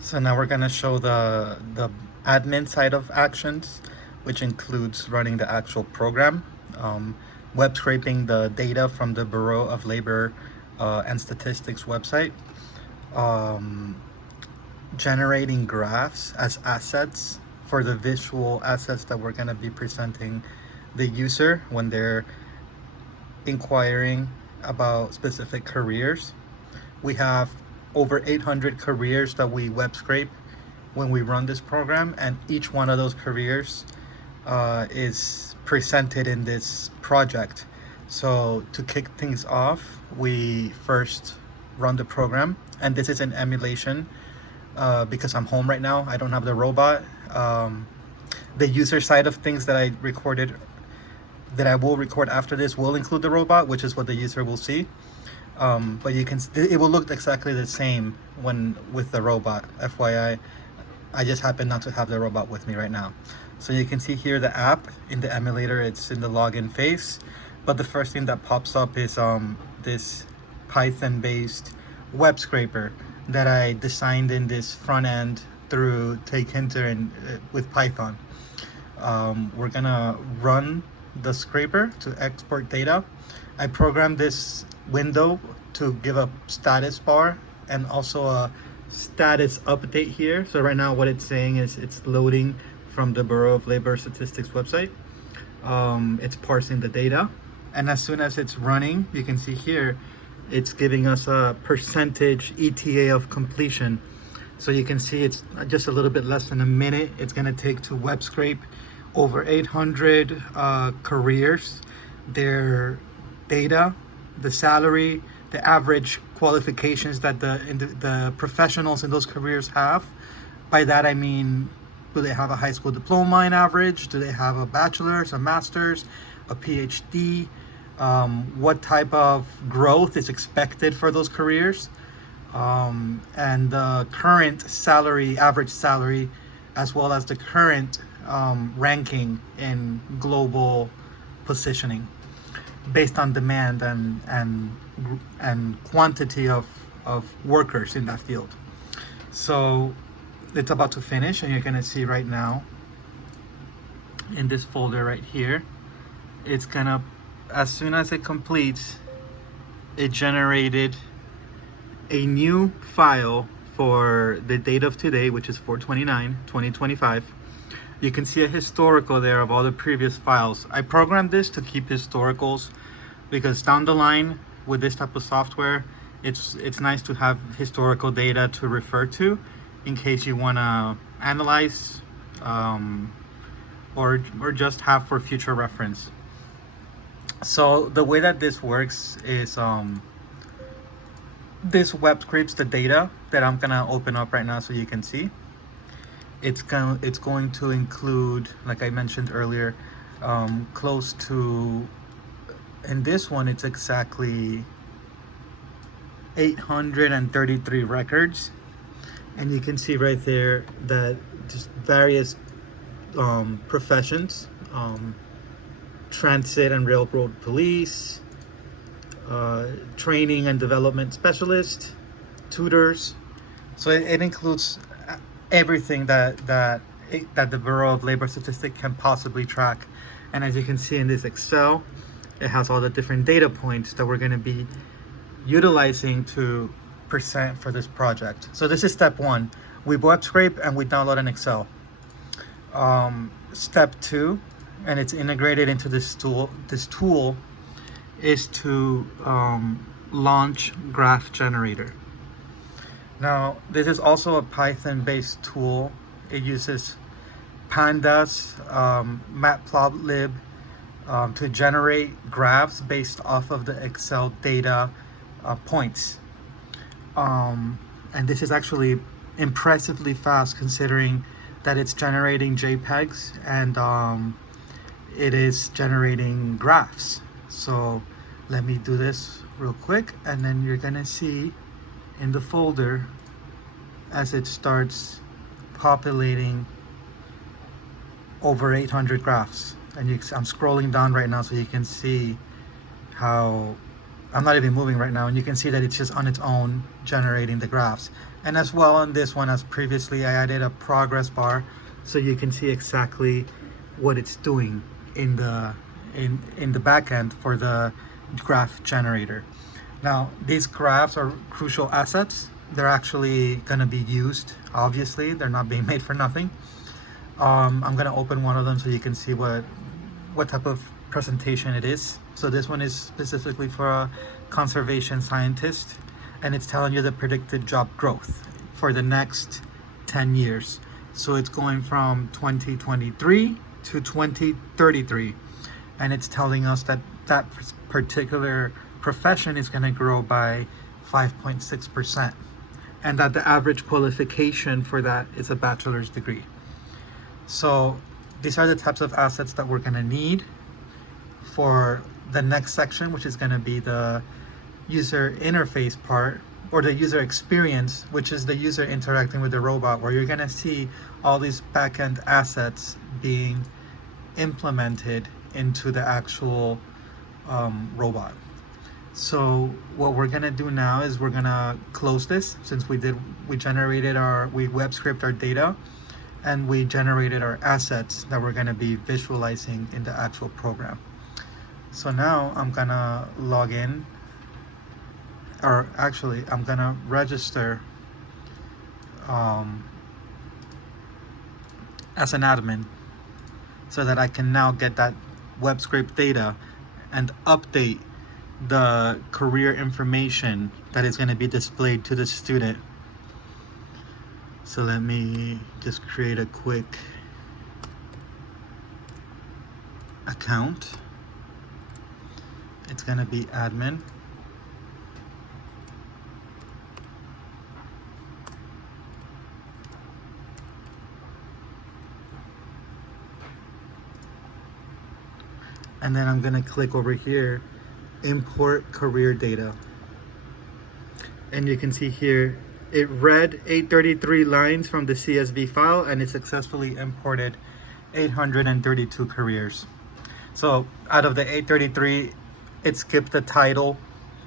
So now we're going to show the admin side of actions, which includes running the actual program, web scraping the data from the Bureau of Labor and Statistics website, um, generating graphs as assets for the visual assets that we're going to be presenting the user when they're inquiring about specific careers. We have over 800 careers that we web scrape when we run this program, and each one of those careers is presented in this project. So to kick things off, we first run the program, and this is an emulation because I'm home right now. I don't have the robot. The user side of things that I will record after this will include the robot, which is what the user will see. But it will look exactly the same when with the robot. FYI, I just happen not to have the robot with me right now. So you can see here the app in the emulator. It's in the login phase, but the first thing that pops up is this Python-based web scraper that I designed in this front end through Take Hinter and with Python. We're gonna run the scraper to export data. I programmed this window to give a status bar and also a status update here. So right now what it's saying is it's loading from the Bureau of Labor Statistics website. It's parsing the data, and as soon as it's running, you can see here it's giving us a percentage ETA of completion. So you can see it's just a little bit less than a minute it's going to take to web scrape over 800 careers, their data, the salary, the average qualifications that the professionals in those careers have. By that I mean, do they have a high school diploma in average? Do they have a bachelor's, a master's, a PhD? What type of growth is expected for those careers? And the current salary, average salary, as well as the current ranking in global positioning based on demand and quantity of workers in that field. So it's about to finish, and you're going to see right now in this folder right here, it's gonna, as soon as it completes, it generated a new file for the date of today, which is 4/29/2025. You can see a historical there of all the previous files. I programmed this to keep historicals because down the line with this type of software, it's nice to have historical data to refer to in case you want to analyze or just have for future reference. So the way that this works is this web scrapes the data that I'm gonna open up right now so you can see. It's going to include, like I mentioned earlier, close to, in this one it's exactly 833 records, and you can see right there that just various professions, transit and railroad police, training and development specialist, tutors. So it includes everything that the Bureau of Labor Statistics can possibly track. And as you can see in this Excel, it has all the different data points that we're going to be utilizing to present for this project. So this is step one. We web scrape and we download an Excel. Step two, and it's integrated into this tool. This tool is to launch Graph Generator. Now, this is also a Python-based tool. It uses pandas, matplotlib to generate graphs based off of the Excel data points. And this is actually impressively fast considering that it's generating JPEGs and it is generating graphs. So let me do this real quick, and then you're gonna see in the folder as it starts populating over 800 graphs. And I'm scrolling down right now so you can see how I'm not even moving right now, and you can see that it's just on its own generating the graphs. And as well on this one, as previously, I added a progress bar so you can see exactly what it's doing in the back end for the graph generator. Now, these graphs are crucial assets. They're actually going to be used. Obviously, they're not being made for nothing. I'm going to open one of them so you can see what type of presentation it is. So this one is specifically for a conservation scientist, and it's telling you the predicted job growth for the next 10 years. So it's going from 2023 to 2033, and it's telling us that that particular profession is going to grow by 5.6%, and that the average qualification for that is a bachelor's degree. So these are the types of assets that we're going to need for the next section, which is going to be the user interface part, or the user experience, which is the user interacting with the robot, where you're going to see all these backend assets being implemented into the actual robot. So what we're gonna do now is we're gonna close this, since we web script our data, and we generated our assets that we're gonna be visualizing in the actual program. So now I'm gonna log in, or actually I'm gonna register as an admin, so that I can now get that web script data and update the career information that is going to be displayed to the student. So let me just create a quick account. It's going to be admin. And then I'm going to click over here, import career data. And you can see here, it read 833 lines from the CSV file, and it successfully imported 832 careers. So out of the 833, it skipped the title,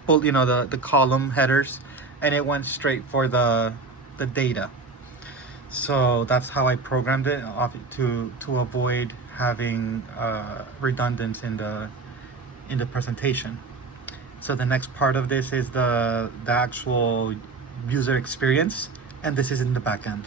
the column headers, and it went straight for the data. So that's how I programmed it, to avoid having redundance in the presentation. So the next part of this is the actual user experience, and this is in the back end.